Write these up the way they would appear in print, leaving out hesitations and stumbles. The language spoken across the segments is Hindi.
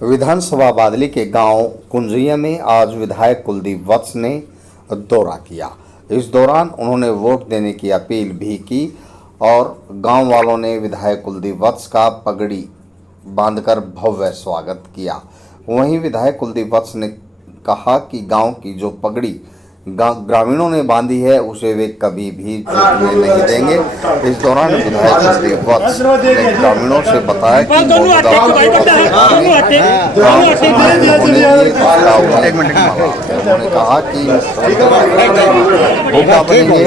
विधानसभा बादली के गांव कुंजिया में आज विधायक कुलदीप वत्स ने दौरा किया। इस दौरान उन्होंने वोट देने की अपील भी की और गांव वालों ने विधायक कुलदीप वत्स का पगड़ी बांधकर भव्य स्वागत किया। वहीं विधायक कुलदीप वत्स ने कहा कि गांव की जो पगड़ी ग्रामीणों ने बांधी है उसे वे कभी भी छूटने नहीं देंगे। इस दौरान विधायक कुलदीप वत्स ने ग्रामीणों से बताया कि उन्होंने कहा कि भूखा बनेंगे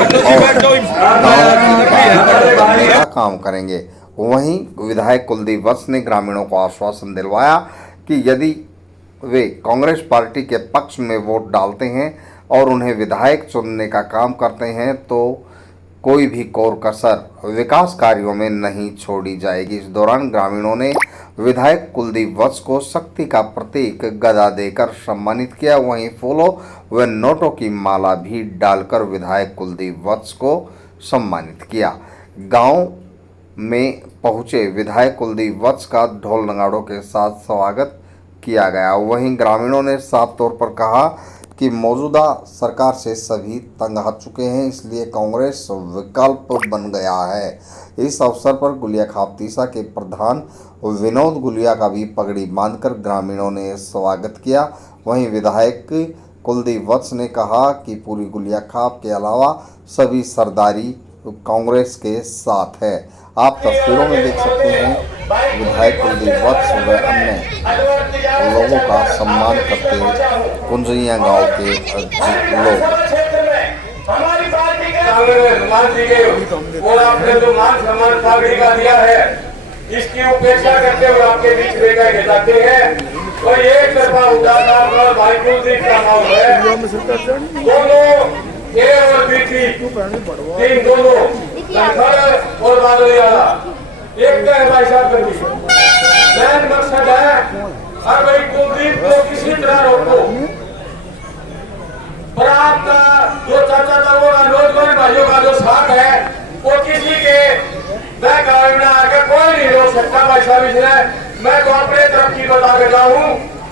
और काम करेंगे। वहीं विधायक कुलदीप वत्स ने ग्रामीणों को आश्वासन दिलवाया कि यदि वे कांग्रेस पार्टी के पक्ष में वोट डालते हैं और उन्हें विधायक चुनने का काम करते हैं तो कोई भी कोर कसर विकास कार्यों में नहीं छोड़ी जाएगी। इस दौरान ग्रामीणों ने विधायक कुलदीप वत्स को शक्ति का प्रतीक गदा देकर सम्मानित किया। वहीं फूलों व नोटों की माला भी डालकर विधायक कुलदीप वत्स को सम्मानित किया। गांव में पहुंचे विधायक कुलदीप वत्स का ढोल नगाड़ों के साथ स्वागत किया गया। वहीं ग्रामीणों ने साफ तौर पर कहा कि मौजूदा सरकार से सभी तंग आ चुके हैं, इसलिए कांग्रेस विकल्प बन गया है। इस अवसर पर गुलिया खापतीसा के प्रधान विनोद गुलिया का भी पगड़ी बांधकर ग्रामीणों ने स्वागत किया। वहीं विधायक कुलदीप वत्स ने कहा कि पूरी गुलिया खाप के अलावा सभी सरदारी कांग्रेस के साथ है। आप तस्वीरों में देख सकते हैं विधायक कुलदीप वत्स व अन्य लोगों का सम्मान करते कुंजिया गांव के लोग। हमारी पार्टी के और आपने जो मान सम्मान पार्टी का दिया है इसकी उपेक्षा करते हुए आपके बीच लेकर के जाते हैं। तो एक तरफा उठाता और भाई कुलदीप का नाम है, दोनों ए और बीटी तीन दोनों और बादलियाला एक है भाई साहब करनी मेन मकसद है हर भाई कुलदीप को किसी तरह रोको। पर आपका जो चाचा ताऊ का नौजवान भाइयों का जो साथ है वो किसी के ग्रामीण आगे कोई नहीं रोक सकता। भाई साहब इसलिए मैं तो अपने तरफ की बता देता हूँ,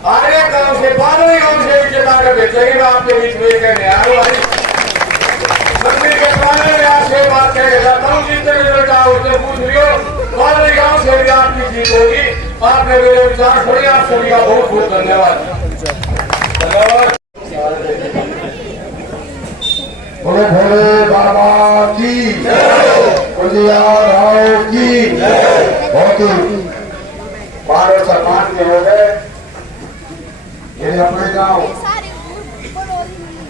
आगे गाँव से बादली गाँव से भी जिता कर बेचेंगे। मैं आपके बीच में कहने आया हूँ मंदिर के सामने में आपसे बात कह जाता हूँ, जितने रिजल्ट आओ उससे पूछ लियो, बादली गाँव से भी आपकी जीत होगी। आपने मेरे विचार छोड़े, आप सभी का बहुत बहुत धन्यवाद। भोले भोले बाबा की कुंजिया राव की बहुत ही बार सम्मान के हो गए। ये अपने गाँव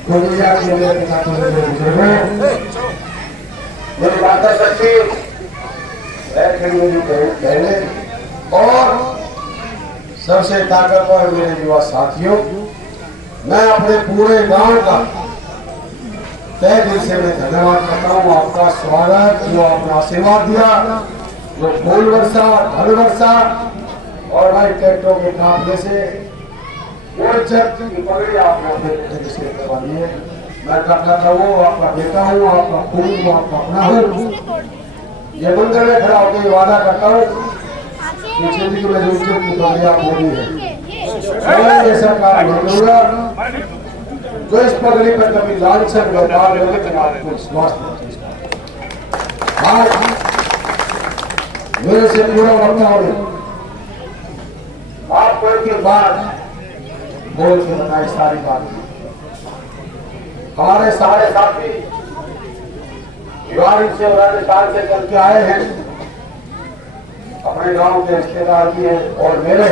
कुंजिया के मेरी बात सच्ची पहले और सबसे ताकतवर मेरे युवा साथियों, मैं अपने पूरे गांव का तय दिल से मैं धन्यवाद करता हूँ। आपका स्वागत, जो आपने आशीर्वाद दिया, जो फूल वर्षा धन वर्षा और भाई ट्रैक्टरों के काफले से पगड़ी आपने करवा दी है। मैं कहता हूँ आपका बेटा हूँ, आपका खून हूँ, आपका अपना हूँ। ये मंदिर में खड़ा होकर वादा करता हूँ कि जिंदगी में जो इज्जत की पगड़ी आप होनी है ऐसा काम नहीं करूँगा जो इस पगड़ी पर कभी लालचन व्यापार आपको स्वास्थ्य मेरे से पूरा होता हो आपको एक बात बोल के बताई सारी बात। हमारे सारे साथी युवा से राजस्थान से चल के आए हैं, अपने गांव के रिश्तेदार भी हैं और मेरे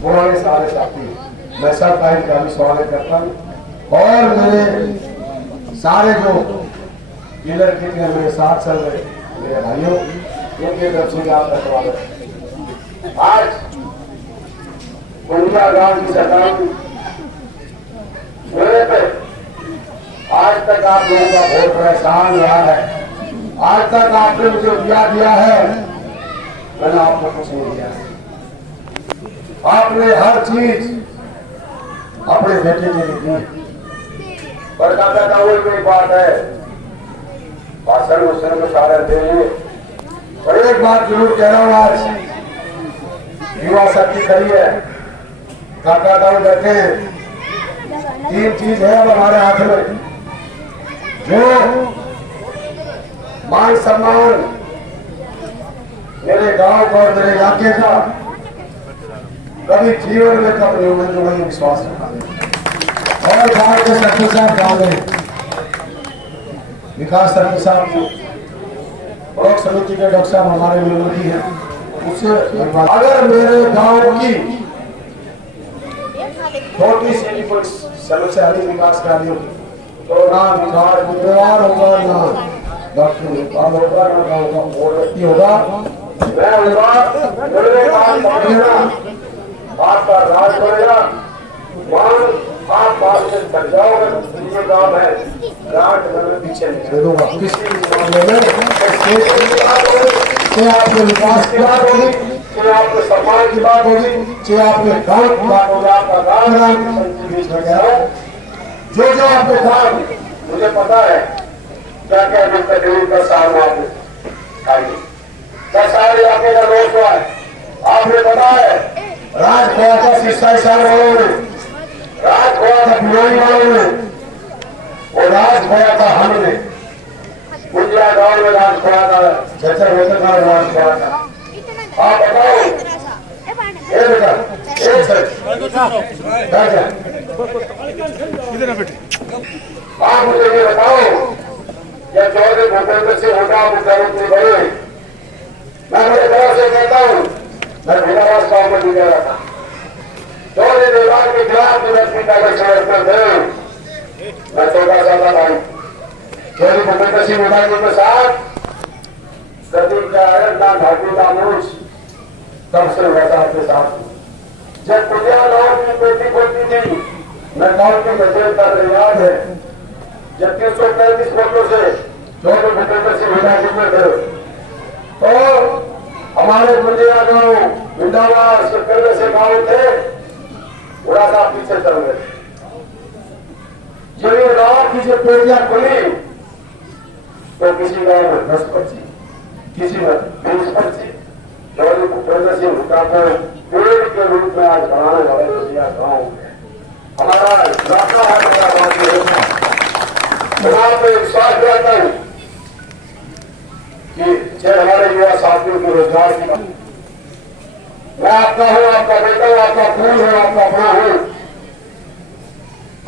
पुराने सारे साथी, मैं सब भाई का भी स्वागत करता हूँ। और मेरे सारे जो डीलर के मेरे साथ चल रहे मेरे भाइयों, इनके तरफ से आपका स्वागत। आज कुंजिया गांव की सरकार मेरे पे आज तक आप लोगों का बहुत परेशान रहा है। आज तक आपने मुझे दिया है, मैंने आपको कुछ नहीं दिया है। आपने हर चीज अपने बेटे के लिए दी। पर कहता वो कोई बात है, भाषण वषण में सारे देंगे। और एक बात जरूर कह रहा हूँ, आज युवा शक्ति खड़ी है, काका ताऊ बैठे हैं। 3 चीज है अब हमारे हाथ में, जो मान सम्मान मेरे गांव का और मेरे इलाके का कभी जीवन में कब नहीं होगा, जो वही विश्वास रखा। और गांव के सरपंच साहब गाँव में विकास सरपंच साहब, ब्लॉक समिति के डॉक्टर साहब हमारे विरोधी हैं, उससे अगर मेरे गांव की छोटी सी कोई समस्या है विकास कार्यों की, तो ना विकास बुधवार होगा, ना डॉक्टर होगा, ना गाँव का और व्यक्ति होगा। मैं होगा मेरे काम बढ़ेगा, आपका राज बढ़ेगा, आप बात से थक जाओगे। ये काम है, राज मैं पीछे नहीं छोड़ दूंगा किसी मामले में। चाहे आपके विकास की बात होगी, चाहे आपके सम्मान की बात होगी, चाहे आपके काम की बात होगी, आपका काम बीच में गया जो जो आपके काम मुझे पता है क्या क्या जो तकलीफ का सामना आपने आएगी। 10 साल आपके का रोज हुआ है, आपने पता है राज खोया था सिस्सा साल वालों ने, राज खोया था बिलोई वालों ने, और राज खोया था हमने। गुजरा गांव में राज खोया था, चचा होता था राज खोया था। आप बताओ ये बेटा एक सेकंड आप मुझे ये बताओ, या 14 भूपेंद्र से होगा मुख्यमंत्री बने, मैं बड़े तरह से कहता हूँ, मैं भिलावास गाँव में भी रहा था, 14 विभाग के खिलाफ मैं 14 साल का भाई चौधरी भूपेंद्र सिंह हुड्डा जी के साथ प्रदीप का नाम घाटी का मूछ तब से हुआ था आपके साथ। जब पूजा गाँव की बेटी बोलती थी, मैं गाँव की मजदूर का याद है, जब 335 वोटों से चौधरी भूपेंद्र सिंह हुड्डा जी में थे, तो हमारे मुंडिया गाँव वृंदावास से गाँव थे, थोड़ा सा पीछे चल गए। जब ये गाँव की जो पेटियां खुली तो किसी गाँव में 10 पर्ची, किसी में 20 पर्ची। चौधरी भूपेंद्र सिंह हुड्डा को पेड़ के रूप में आज बनाने वाले मुंडिया गाँव है हमारा रास्ता है। मैं आप पे विश्वास करता हूँ कि चाहे हमारे युवा साथियों के रोजगार की बात, मैं आपका हूँ, आपका बेटा हूँ, आपका खून हूँ, आपका अपना हूँ।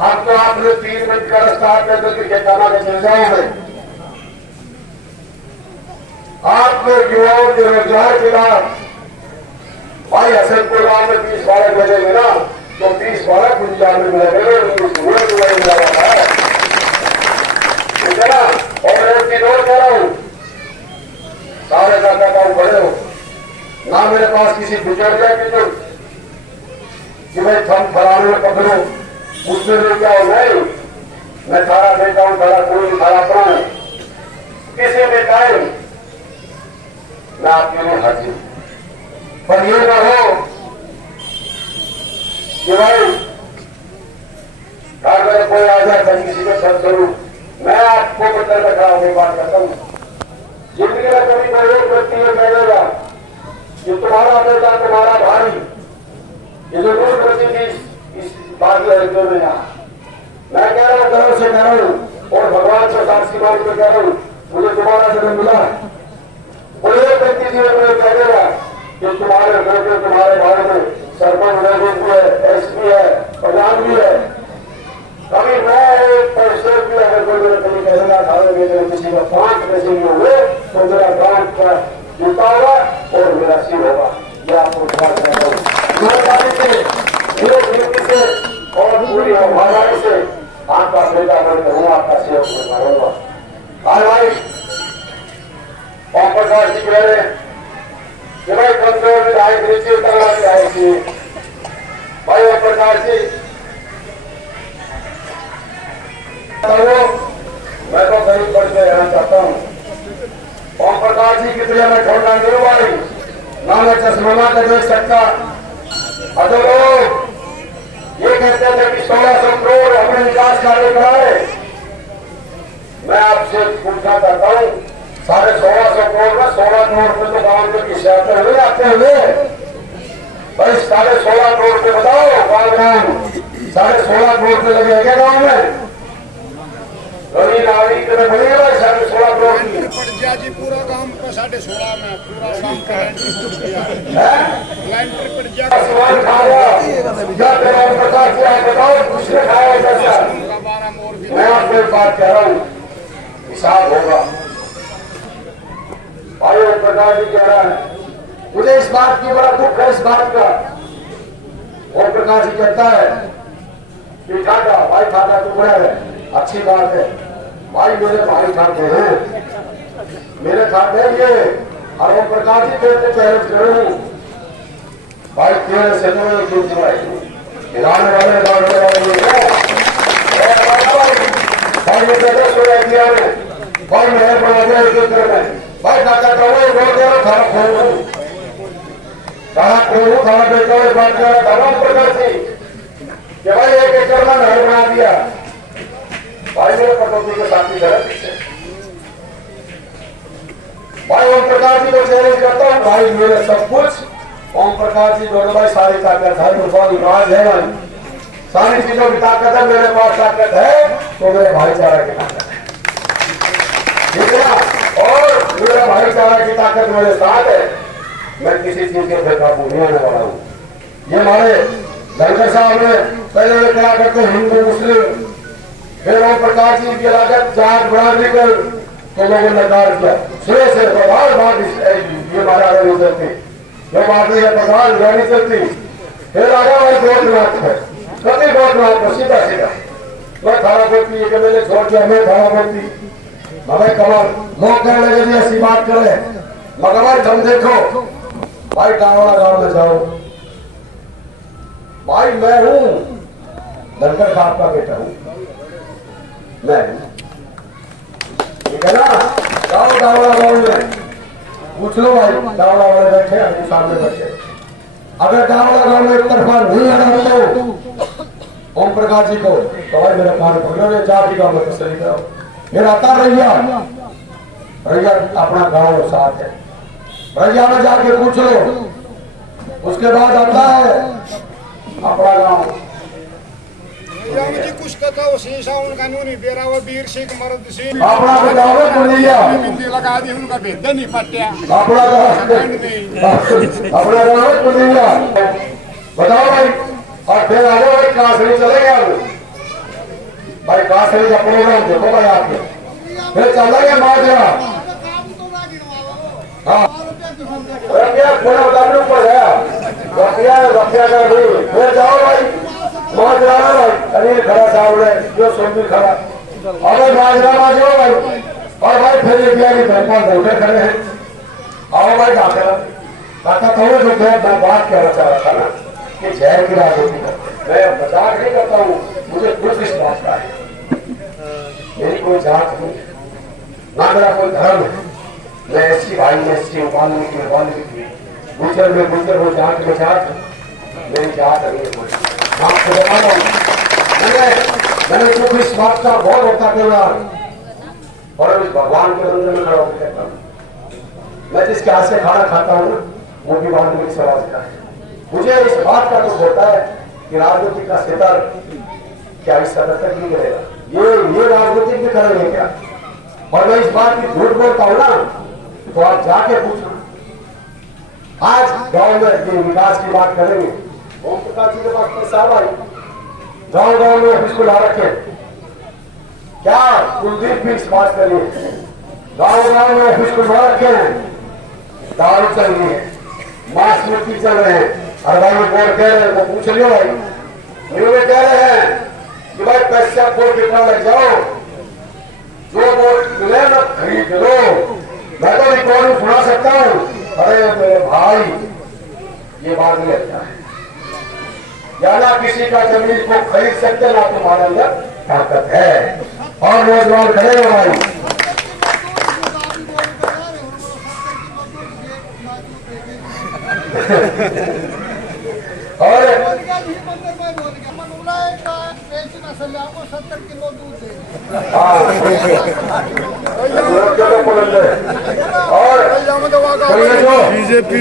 आपको आपने 3 मिनट का रास्ता कर दो कि खेताना के चल जाओगे। आपको युवाओं के रोजगार के बाद भाई हसनपुर गांव में 20 बालक लगेंगे ना, तो 20 बालक गुंजा में मिलेंगे, ठीक है ना। और एक चीज और कह रहा हूँ, सारे दादा गाँव बड़े हो ना, मेरे पास किसी बुजुर्ग है कि भाई थम फलाने में पकड़ो, मुझसे ले जाओ, नहीं। मैं थारा बेटा हूं, थारा कोई थारा करूं, किसी भी टाइम मैं आपके लिए हाजिर। पर ये ना हो कि भाई अगर कोई आ जाए मैं किसी को छत करूं, मैं आपको बदल में खड़ा होकर बात करता हूं। जिंदगी में कभी कोई एक व्यक्ति ये कहेगा कि तुम्हारा बेटा तुम्हारा भाई, ये जो रोज बची थी इस बात लड़कियों में यहाँ, मैं कह रहा हूँ गर्व से कह रहा हूँ और भगवान से साक्षी बात में कह रहा हूँ, मुझे तुम्हारा जन्म मिला। कोई एक व्यक्ति जीवन में कह देगा कि तुम्हारे बेटे तुम्हारे भाई में सरपंच भी है, एसपी है, प्रधान भी है। कभी मैं एक पैसे भी अगर कोई मेरे कभी कहेगा खाने बेटे किसी का 5 पैसे नहीं हुए तो मेरा गाँव का जूता होगा और मेरा सिर होगा। यह आपको ईमानदारी से, से और पूरी ईमानदारी से आपका बेटा बनकर हूँ, आपका सेवक बनूंगा। आज भाई ओम प्रकाश जी कह रहे कि भाई कमजोर विधायक नीचे उतरना चाहिए। भाई ओम प्रकाश जी मैं तो गरीब बढ़ के रहना चाहता हूँ। ओम प्रकाश जी की तुझे मैं छोड़ना नहीं भाई, ना मैं चश्मा का देख सकता। अगर लोग ये कहते थे कि 1600 करोड़ अपने विकास कार्य कराए, मैं आपसे पूछना चाहता हूँ 1650 करोड़ में 16 करोड़ रुपए तो गाँव के किसाते हुए आते हुए भाई 16.5 करोड़ पे बताओ कौन 16.5 करोड़ पे लगे क्या गाँव में रवि नागरिक में बनेगा भाई 16.5 करोड़ की जी पूरा काम 16.5 में पूरा काम आसमान खा गया क्या तेरा प्रकाश किया बताओ कुछ ने खाया कैसा मैं आपको एक बात कह रहा हूँ हिसाब होगा भाई ओम प्रकाश जी कह रहा है मुझे इस बात की बड़ा दुख है इस बात का ओम प्रकाश जी कहता है कि ठाका भाई ठाका तू बड़ा है अच्छी बात है भाई मेरे भाई ठाके हैं मेरे ठाके ये और ओम प्रकाश जी तेरे चैलेंज करूं भाई तेरे से तो एक दूसरी भाई लाने वाले भाई ये कहते सोया किया भाई मेरे बना दिया एक दूसरे में भाई ठाका का वो रोड दे रहा था खाना बेचा हुआ बात कर रहा था ओम प्रकाश जी कि भाई 1 एकड़ में घर बना दिया भाई मेरे पटौती के साथी घर पीछे भाई ओम प्रकाश जी को चैलेंज करता हूँ भाई मेरे सब कुछ ओम प्रकाश जी दोनों भाई सारी ताकत है राज है भाई सारी चीजों की ताकत है मेरे पास ताकत है तो मेरे भाईचारा की ताकत है ठीक है ना और मेरा भाईचारा की ताकत मेरे साथ है मैं किसी चीज के बेकाबू नहीं होने वाला हूँ ये हमारे धनखड़ साहब ने पहले क्या करते हिंदू मुस्लिम फिर ओम प्रकाश जी की लागत जात बराबरी कर तो लोगों ने नकार किया सुबह से बार बार ये मारा नहीं चलती जो बात नहीं है प्रधान नहीं चलती फिर आगे भाई गोटनाथ है कभी गोटनाथ को सीधा सीधा मैं थाना बोलती है कि मैंने छोड़ दिया मैं थाना बोलती हमें कमल लोग कहने लगे ऐसी बात करे मगर भाई तुम देखो भाई डावड़ा गांव में जाओ भाई मैं हूं धनखड़ साहब का बेटा हूं मैं ठीक है ना जाओ डावड़ा गांव में पूछ लो भाई डावड़ा वाले बैठे अपने सामने बैठे अगर डावड़ा गांव में एक तरफा नहीं हटाते हो ओम प्रकाश जी को तो भाई मेरा कान पकड़ो ने जाति गांव में तसली करो मेरा आता रैया रैया अपना गांव साथ है रैया में जाके पूछ लो उसके बाद आता है अपना गांव जी कुछ कथा शीशा उनका नहीं बेरा वो वीर सिंह मर्द सिंह अपना गांव में पुलिया बिंदी लगा दी उनका भेद नहीं पट्टिया अपना गांव में पुलिया बताओ भाई और फिर आ जाओ भाई कासरी चले गया भाई कासरी का प्रोग्राम देखो भाई आपके फिर चला गया माजरा हाँ थोड़ा बताने ऊपर गया रखिया का नहीं फिर जाओ भाई माजरा भाई अनिल खड़ा साहब ने जो सोनवी खड़ा अगर माजरा जाओ भाई और भाई फिर ये बिहारी धर्मा वोटर खड़े हैं आओ भाई दाखिला कहता थोड़े जो मैं बात कहना चाह रहा था ना कि जहर की राजनीति करते मैं मजाक नहीं करता हूँ मुझे दुख इस बात का है मेरी कोई जात नहीं ना मेरा कोई धर्म है मैं ऐसी भाई में ऐसी वाल्मीकि गुजर में गुजर हो जाट में जाट मेरी जात नहीं है कोई आपको बता रहा हूँ मैंने दुख इस बात का बहुत होता कई बार और इस भगवान के मंदिर में खड़ा होकर कहता हूँ मैं जिसके हाथ से खाना खाता हूँ ना वो भी वाल्मीकि समाज का है मुझे इस बात का दुख होता है कि राजनीति का सितर क्या इस सदर तक नहीं करेगा ये राजनीतिक भी करेंगे क्या और मैं इस बात की झूठ बोलता हूं ना तो आप जाके पूछना आज गांव में ये विकास की बात करेंगे ओम प्रकाश जी के पास पैसा भाई गांव में ऑफिस को ला रखे क्या कुलदीप भी इस बात करिए गांव में ऑफिस को ला रखे हैं दारू चल रही है मांस मुक्ति चल रहे हैं और भाई बोर्ड कह रहे हैं वो पूछ लियो भाई न्यूज कह रहे हैं कि भाई पैसा बोर्ड कितना लग जाओ जो बोर्ड मिले ना खरीद लो मैं तो रिकॉर्ड सुना सकता हूँ अरे मेरे भाई ये बात नहीं लगता है या ना किसी का जमीन को खरीद सकते ना तुम्हारे अंदर ताकत है और नौजवान खड़े हो भाई और देसी नस्ल आपको 70 किलो दूध दे। और बीजेपी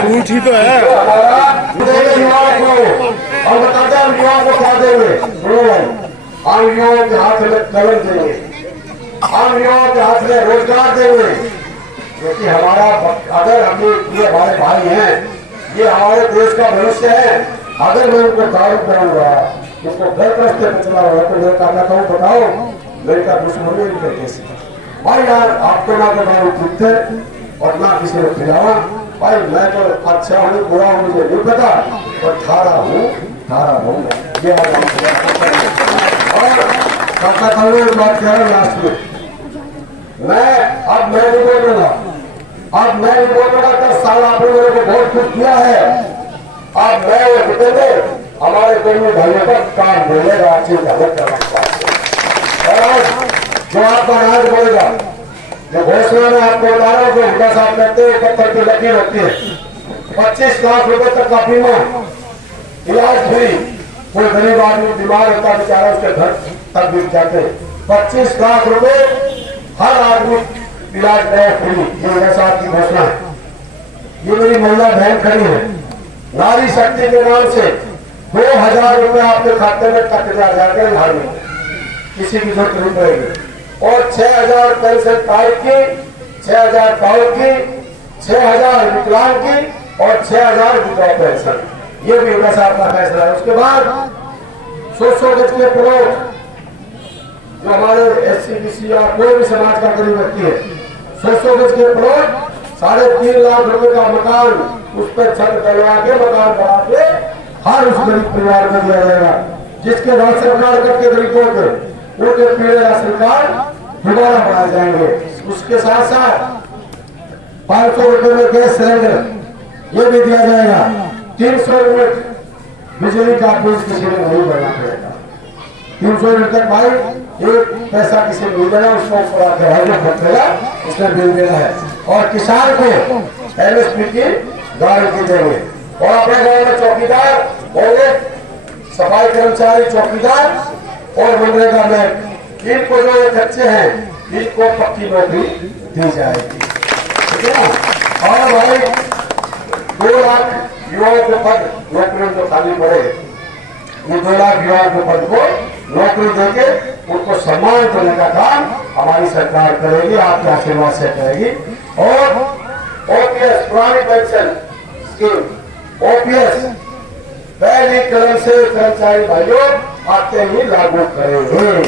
झूठ ही तो है और बताते हैं युवाओं को क्या देंगे। हम युवाओं के हाथ में कलम देंगे, हम युवाओं के हाथ में रोजगार देंगे, क्योंकि हमारा अगर ये हमारे भाई हैं, ये हमारे देश का भविष्य है। अगर मैं उनको जागरूक करूंगा, उनको गलत रास्ते पर चला हुआ, तो मैं कहता हूँ बताओ मेरे का दुश्मनी उनके देश भाई यार आपको ना तो मैं पूछते और ना किसी को खिलावा भाई। मैं तो अच्छा हूँ बुरा हूँ मुझे नहीं पता, पर थारा हूँ ये और बात कह रहा हूँ लास्ट में। मैं नहीं बोलूंगा, अब मैं नहीं बोलूंगा। 10 साल आपने मेरे को बहुत कुछ किया है, अब मैं वो जितेंगे हमारे दोनों भाइयों का काम बोलेगा अच्छी गलत करना। और जो आपका राज बोलेगा, जो घोषणा में आपको बता रहा हूँ, जो हुड्डा साहब करते हैं पत्थर की लकीर होती है, 25 लाख रुपए तक का बीमा, इलाज फ्री। कोई गरीब आदमी बीमार होता है बेचारा, उसके घर तक बिक जाते। 25 लाख रुपए हर आदमी इलाज है फ्री। ये हुड्डा साहब की घोषणा है। ये मेरी महिला बहन खड़ी है, नारी शक्ति के नाम से 2000 रुपए आपके खाते में तक जाकर घर में किसी की जरूरत नहीं पड़ेगी। और 6000 पेंशन तारीख की, 6000 पाउल की, 6000 विकलांग की और 6000 विधवा पेंशन। ये भी हुड्डा साहब का फैसला है। उसके बाद 100 गज के प्लॉट जो हमारे SC BC या कोई भी समाज का गरीब व्यक्ति है, 100 गज के प्लॉट 3.5 लाख रुपए का मकान, उस पर छत डलवा के मकान बना के हर उस गरीब परिवार को दिया जाएगा। जिसके राशन कार्ड करके गरीबों के उनके पीड़े राशन कार्ड दोबारा बनाए जाएंगे। उसके साथ साथ 500 रुपए में गैस सिलेंडर ये भी दिया जाएगा। 300 यूनिट बिजली का बिल किसी ने नहीं भरना पड़ेगा। 300 यूनिट तक भाई एक पैसा किसी ने नहीं देना, उसको उसने बिल देना है। और किसान को MSP की गारंटी देंगे। और अपने गाँव में चौकीदार होंगे, सफाई कर्मचारी चौकीदार और मनरेगा में इनको जो कच्चे हैं इनको पक्की नौकरी दी जाएगी, ठीक है ना। और भाई 2 लाख युवाओं के पद नौकरी जो खाली पड़े, ये 2 लाख युवाओं के पद को नौकरी देके उनको सम्मान देने का काम हमारी सरकार करेगी, आपके आशीर्वाद से करेगी। और OPS पुरानी पेंशन स्कीम OPS पहली कदम से कर्मचारी भाइयों आते ही लागू करेंगे,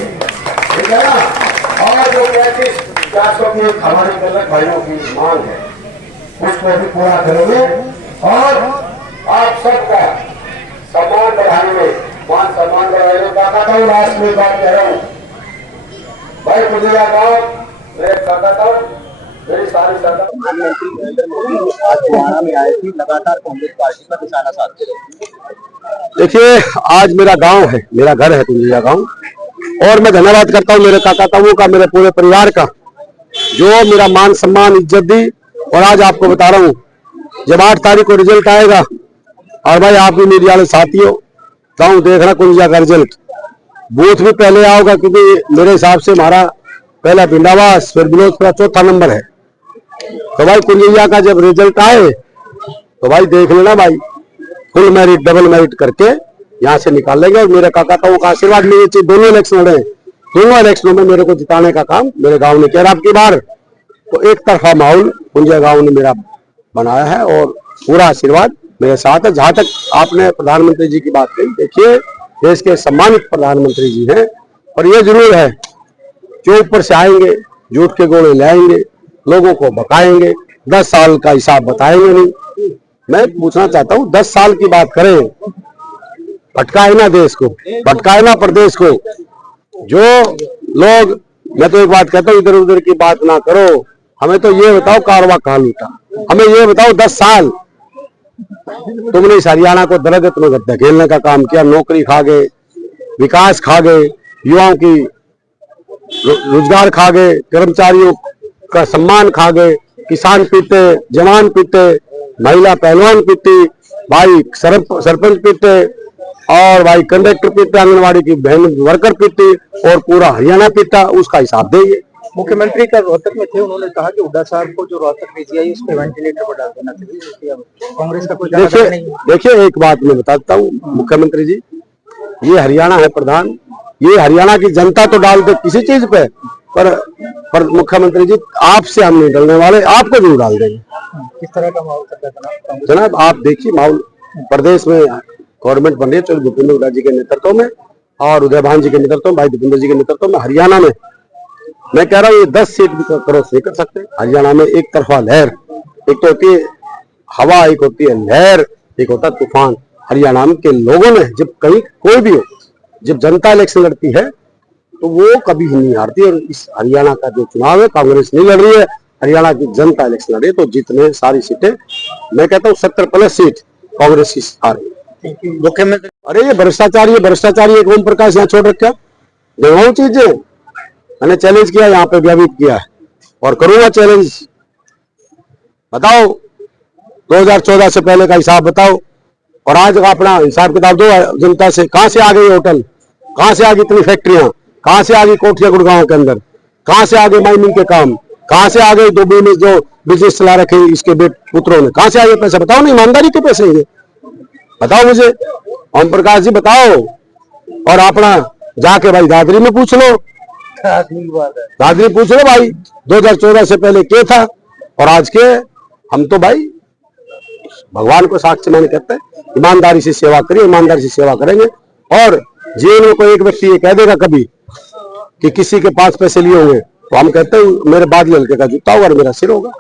ठीक है ना। और जो 35-400 की हमारी कलक भाइयों की मांग है उसको भी पूरा करेंगे। और आप सबका सम्मान बढ़ाएंगे, मान सम्मान बढ़ाएंगे। काका था लास्ट में बात कह रहा हूँ भाई, मुझे गाँव मेरे काका था, मेरी सारी सरकार प्रधानमंत्री नरेंद्र मोदी आज हरियाणा में आए थे, लगातार कांग्रेस पार्टी का निशाना साधते रहे। देखिए आज मेरा गांव है, मेरा घर है कुंजिया गांव, और मैं धन्यवाद करता हूं मेरे काका ताऊ का, मेरे पूरे परिवार का, जो मेरा मान सम्मान इज्जत दी। और आज आपको बता रहा हूं, जब 8 तारीख को रिजल्ट आएगा, और भाई आप भी मीडिया वाले साथियों गाँव देखना कुंजिया का रिजल्ट, बूथ भी पहले आओगा, क्योंकि मेरे हिसाब से हमारा पहला भिंडावास फिर बिलोचपुरा 4था नंबर है। तो भाई कुंजिया का जब रिजल्ट आए तो भाई देख लेना भाई, फुल मेरिट डबल मेरिट करके यहाँ से निकाल लेंगे। और मेरे काका ताऊ का आशीर्वाद मेरे चाहिए। दोनों इलेक्शन लड़े, दोनों इलेक्शनों में मेरे को जिताने का काम मेरे गांव ने किया। अब की बार तो एक तरफा माहौल कुंजिया गांव ने मेरा बनाया है और पूरा आशीर्वाद मेरे साथ है। जहां तक आपने प्रधानमंत्री जी की बात कही, देखिए देश के सम्मानित प्रधानमंत्री जी हैं, और ये जरूर है जो ऊपर से आएंगे झूठ के गोले लाएंगे, लोगों को बकाएंगे, 10 साल का हिसाब बताएंगे नहीं। मैं पूछना चाहता हूं 10 साल की बात करें, भटकाए ना देश को, भटकाए ना प्रदेश को। जो लोग, मैं तो एक बात कहता हूं, इधर उधर की बात ना करो, हमें तो ये बताओ कारवा कहां लूटा, हमें ये बताओ 10 साल तुमने इस हरियाणा को दरगत में धकेलने का काम किया, नौकरी खा गए, विकास खा गए, युवाओं की रोजगार खा गए, कर्मचारियों का सम्मान खा गए, किसान पीटे, जवान पीटे, महिला पहलवान पीटी, भाई सरपंच पीटे, और भाई कंडक्टर पीटते, आंगनबाड़ी की बहन वर्कर पीटती और पूरा हरियाणा पीटा, उसका हिसाब देंगे। मुख्यमंत्री का रोहतक में थे, उन्होंने कहा कि हुड्डा साहब को जो रोहतक भेजी है उस पे वेंटिलेटर पर डाल देना चाहिए। कांग्रेस का कोई देखिए नहीं है। देखिए एक बात मैं बताता हूँ मुख्यमंत्री जी, ये हरियाणा है प्रधान, ये हरियाणा की जनता तो डाल दे किसी चीज पे, पर मुख्यमंत्री जी आपसे हम नहीं डरने वाले, आपको जरूर डाल देंगे। किस तरह का माहौल चल रहा है जनाब? आप देखिए माहौल प्रदेश में गवर्नमेंट बन रही है भूपेंद्र हुड्डा जी के नेतृत्व में और उदय भान जी के नेतृत्व में, भाई भूपेंद्र जी के नेतृत्व में। हरियाणा में मैं कह रहा हूँ ये 10 सीट भी क्रॉस नहीं कर सकते। हरियाणा में एक तरफा लहर, एक तो होती है हवा, एक होती है लहर, एक होता है तूफान। हरियाणा के लोगों ने जब कहीं कोई भी हो, जब जनता इलेक्शन लड़ती है तो वो कभी नहीं हारती। और इस हरियाणा का जो चुनाव है कांग्रेस नहीं लड़ रही है, हरियाणा की जनता इलेक्शन लड़ रही है, तो जितने सारी सीटें मैं कहता हूँ 70+ सीट कांग्रेस की आ रही है। मुख्यमंत्री अरे ये भ्रष्टाचारी एक ओम प्रकाश यहाँ छोड़ रखा, जवाब चीजें मैंने चैलेंज किया, यहाँ पे व्यापित किया है और करूंगा चैलेंज। बताओ 2014 से पहले का हिसाब बताओ और आज का अपना हिसाब किताब दो जनता से। कहां से आ गई होटल, कहां से आ गई इतनी फैक्ट्रियां, कहां से आ गई कोठियां गुड़गांव के अंदर, कहां से आ गए माइनिंग के काम, कहां से आ गए दुबई में जो बिजनेस चला रखे इसके पुत्रों ने, कहां से आ गए पैसे? बताओ ना, ईमानदारी के पैसे ये बताओ मुझे, ओम प्रकाश जी बताओ। और अपना जाके भाई दादरी में पूछ लो, दादरी पूछ लो भाई 2014 से पहले क्या था और आज के। हम तो भाई भगवान को साक्षी मैंने कहते हैं ईमानदारी से सेवा करिए, ईमानदारी से सेवा करेंगे। और जेल में कोई एक व्यक्ति ये कह देगा कभी कि किसी के पास पैसे लिए होंगे तो हम कहते हैं मेरे बादल हल्के का जूता होगा और मेरा सिर होगा।